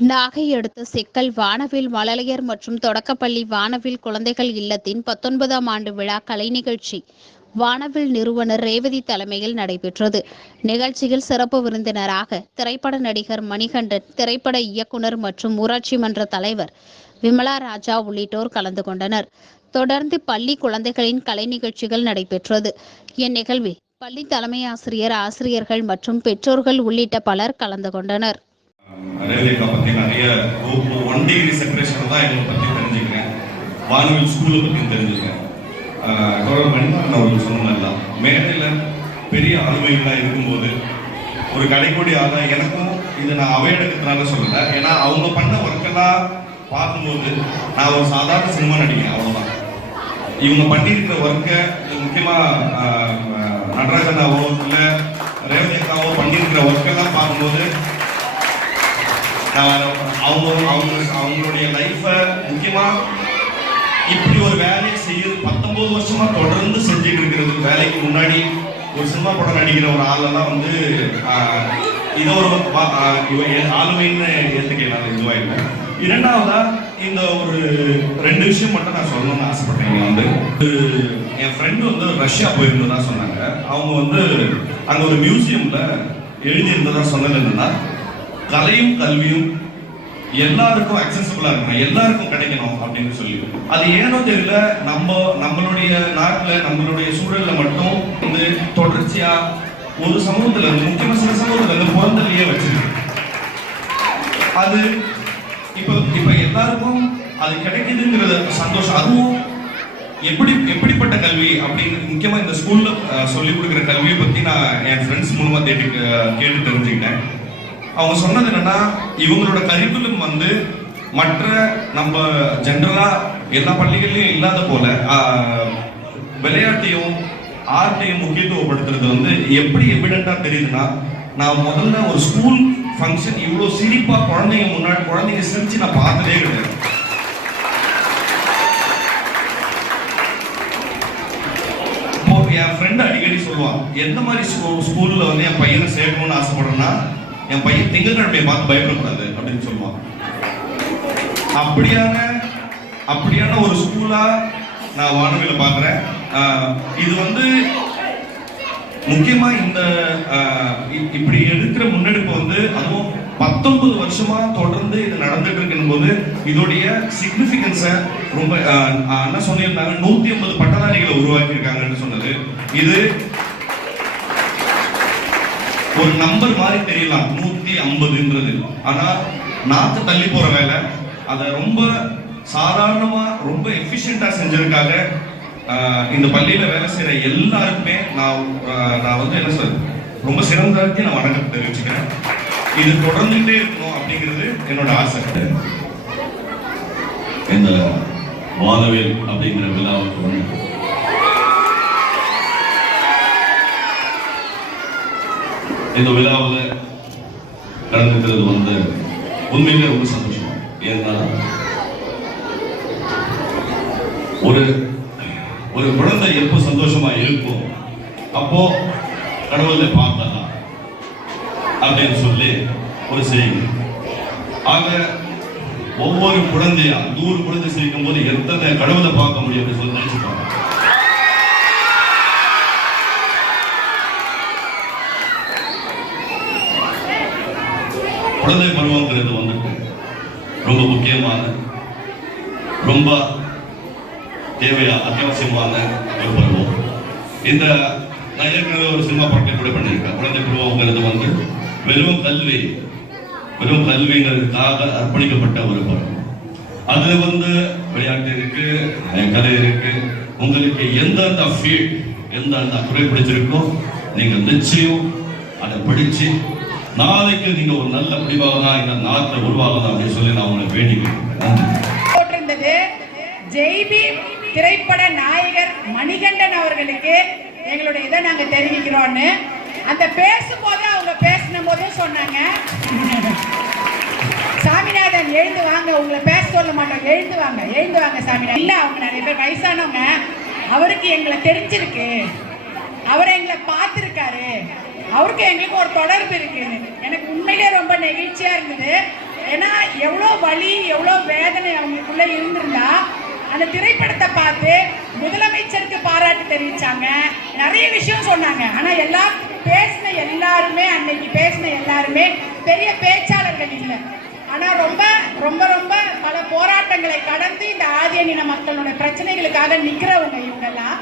நாகை அடுத்த சிக்கல் வானவில் மழலையர் மற்றும் தொடக்கப்பள்ளி வானவில் குழந்தைகள் இல்லத்தின் பத்தொன்பதாம் ஆண்டு விழா கலை நிகழ்ச்சி. வானவில் நிறுவனர் ரேவதி தலைமையில் நடைபெற்றது. நிகழ்ச்சியில் சிறப்பு விருந்தினராக திரைப்பட நடிகர் மணிகண்டன் திரைப்பட இயக்குனர் மற்றும் ஊராட்சி மன்ற தலைவர் விமலா ராஜா உள்ளிட்டோர் கலந்து கொண்டனர். தொடர்ந்து பள்ளி குழந்தைகளின் கலை நிகழ்ச்சிகள் நடைபெற்றது. இந்நிகழ்வில் பள்ளி தலைமை ஆசிரியர் ஆசிரியர்கள் மற்றும் பெற்றோர்கள் உள்ளிட்ட பலர் கலந்து கொண்டனர். ரேவதிகா பற்றி நிறைய ஒன் டிகிரி செப்பரேஷன் தான் எங்களை பற்றி தெரிஞ்சுக்கிறேன். வானவில் ஸ்கூலை பற்றி தெரிஞ்சுக்கிறேன். கௌரவ மணிமாறன் அவர்கள் சொன்னதெல்லாம் மேடையில் பெரிய ஆளுமைகளாக இருக்கும்போது ஒரு கடைக்கோடி ஆளா எனக்கும் இது நான் அவையடக்கத்தினால சொல்லலை. ஏன்னா அவங்க பண்ண ஒர்க்கெல்லாம் பார்க்கும்போது நான் ஒரு சாதாரண சினிமா நடிகன் அவ்வளோதான் இவங்க பண்ணியிருக்கிற ஒர்க்கை முக்கியமாக நடராஜனாவோ இல்லை ரேவதி அக்காவோ பண்ணியிருக்கிற ஒர்க்கெல்லாம் பார்க்கும்போது அவங்க அவங்க அவங்களுடைய லைஃப்பை முக்கியமாக இப்படி ஒரு வேலையை செய்ய பத்தொன்பது வருஷமா தொடர்ந்து செஞ்சுட்டு இருக்கிறது. வேலைக்கு முன்னாடி ஒரு சினிமா படம் நடிக்கிற ஒரு ஆளெல்லாம் வந்து ஆஹ், இதை ஒரு ஆளுமைன்னு ஏற்றுக்கலாம் இதுவா இல்லை இரண்டாவதா இந்த ஒரு ரெண்டு விஷயம் மட்டும் நான் சொல்லணும்னு ஆசைப்பட்டேன் வந்து. என் ஃப்ரெண்டு வந்து ரஷ்யா போயிருந்ததா சொன்னாங்க. அவங்க வந்து அங்கே ஒரு மியூசியம்ல எழுதியிருந்ததா சொன்னது என்னன்னா கலையும் கல்வியும் எல்லாருக்கும் அக்சசபிளா இருக்கணும். எல்லாருக்கும் கிடைக்கணும் அப்படின்னு சொல்லி. அது ஏனோ தெரியல நம்ம நம்மளுடைய நாட்டுல நம்மளுடைய சூழல்ல மட்டும் வந்து தொடர்ச்சியா ஒரு சமூகத்துல இருந்து முக்கியமா சில சமூகத்துல இருந்து பிறந்தலையே வச்சிருக்கு. அது இப்ப இப்ப எல்லாருக்கும் அது கிடைக்குதுங்கிறது சந்தோஷம். அதுவும் எப்படி எப்படிப்பட்ட கல்வி அப்படின்னு முக்கியமா இந்த ஸ்கூல்ல சொல்லி கொடுக்குற கல்வியை பத்தி நான் என் ஃப்ரெண்ட்ஸ் மூலமா தேடி கேட்டு தெரிஞ்சுக்கிட்டேன். அவங்க சொன்னது என்னன்னா இவங்களோட கரிக்குலம் வந்து மற்ற நம்ம ஜென்ரலா எல்லா பள்ளிகள்லயும் இல்லாத போல விளையாட்டையும் ஆர்ட்டையும் முக்கியத்துவப்படுத்துறது வந்து எப்படி எவிடண்டா தெரியுதுன்னா நான் முதல்ல ஒரு ஸ்கூல் ஃபங்க்ஷன் இவ்வளோ சிரிப்பா குழந்தைங்க முன்னாடி குழந்தைங்க சிரிச்சு நான் பார்த்ததே கிடையாது. என் ஃப்ரெண்ட் அடிக்கடி சொல்லுவான் எந்த மாதிரி ஸ்கூ- வந்து என் பையனை சேர்க்கணும்னு ஆசைப்படுறேன்னா என் பையன் திங்கட்கிழமையை பார்த்து பயப்படக்கூடாது அப்படின்னு சொல்லுவான். அப்படியான அப்படியான ஒரு ஸ்கூலா நான் வானொலியில பார்க்குறேன். இது வந்து முக்கியமா இந்த இப்படி எடுக்கிற முன்னெடுப்பு வந்து அதுவும் பத்தொன்பது வருஷமா தொடர்ந்து இது நடந்துட்டு இருக்கும் போது இதோடைய சிக்னிஃபிகன்ஸை ரொம்ப என்ன சொல்லியிருந்தாங்க நூத்தி ஐம்பது பட்டதாரிகளை உருவாக்கி இருக்காங்கன்னு சொன்னது. இது ஒரு நம்பர் மாதிரி தெரியலாம். நூத்தி ஐம்பதுன்றது. ஆனா நாத்து தள்ளி போற வேலை. அதை ரொம்ப சாதாரணமா ரொம்ப எஃபிஷியண்டா செஞ்சதுக்காக இந்த பள்ளியில வேலை செய்யற எல்லாருக்குமே நான் நான் வந்து என்ன சொல்றது? ரொம்ப சிறந்ததுக்கு நான் வணக்கம் தெரிவிச்சுக்கிறேன். இது தொடர்ந்துட்டே இருக்கணும் அப்படிங்கிறது என்னோட ஆசை. இந்த வாதவேல் அப்படிங்கிற விழாவுக்கு வந்து இந்த விழாவில் கலந்துக்கிறது வந்து உண்மையிலே ரொம்ப சந்தோஷம். ஏன்னா ஒரு ஒரு குழந்தை எப்போ சந்தோஷமா இருக்கும் அப்போ கடவுளை பார்த்தா அப்படின்னு சொல்லி ஒரு செய்தி. ஆக ஒவ்வொரு குழந்தையா நூறு குழந்தை சிரிக்கும் போது எத்தனை கடவுளை பார்க்க முடியும் அப்படின்னு சொல்லி நினைச்சுப்பாங்க. குழந்தை பருவங்கிறது வந்துட்டு ரொம்ப முக்கியமான ரொம்ப தேவையா அத்தியாவசியமான ஒரு பருவம். இந்த நான் ஏற்கனவே ஒரு சினிமா படத்தை கூட பண்ணியிருக்கேன் குழந்தை பருவங்கிறது வந்து வெறும் கல்வி வெறும் கல்விங்கிறதுக்காக அர்ப்பணிக்கப்பட்ட ஒரு பருவம். அது வந்து விளையாட்டு இருக்கு கதை கலை இருக்கு. உங்களுக்கு எந்தெந்த ஃபீல்ட் எந்தெந்த குறை பிடிச்சிருக்கோ நீங்கள் நிச்சயம் அதை படிச்சு நாளைக்கு நீங்க ஒரு நல்ல முடிவாகலாம் இந்த நாட்டில் உருவாகலாம் அப்படின்னு சொல்லி நான் உங்களை வேண்டி போட்டிருந்தது ஜெய்பி திரைப்பட நாயகர் மணிகண்டன் அவர்களுக்கு எங்களுடைய இதை நாங்க தெரிவிக்கிறோம்னு. அந்த பேசும்போது அவங்க பேசின போதும் சொன்னாங்க. சாமிநாதன் எழுந்து வாங்க உங்களை பேச சொல்ல மாட்டோம். எழுந்து வாங்க எழுந்து வாங்க சாமிநாதன். இல்ல அவங்க நிறைய பேர் வயசானவங்க. அவருக்கு எங்களை தெரிஞ்சிருக்கு. அவர் எங்களை பார்த்துருக்காரு. அவருக்கு எங்களுக்கு ஒரு தொடர்பு இருக்குது. எனக்கு உண்மையிலே ரொம்ப நெகிழ்ச்சியாக இருந்தது ஏன்னா எவ்வளோ வலி எவ்வளோ வேதனை அவங்களுக்குள்ளே இருந்திருந்தா அந்த திரைப்படத்தை பார்த்து முதலமைச்சருக்கு பாராட்டு தெரிவித்தாங்க நிறைய விஷயம் சொன்னாங்க. ஆனால் எல்லா பேசின எல்லாருமே அன்னைக்கு பேசின எல்லாருமே பெரிய பேச்சாளர்கள் இல்லை. ஆனால் ரொம்ப ரொம்ப ரொம்ப பல போராட்டங்களை கடந்து இந்த ஆதியனின மக்களோட பிரச்சனைகளுக்காக நிற்கிறவங்க இவங்கெல்லாம்.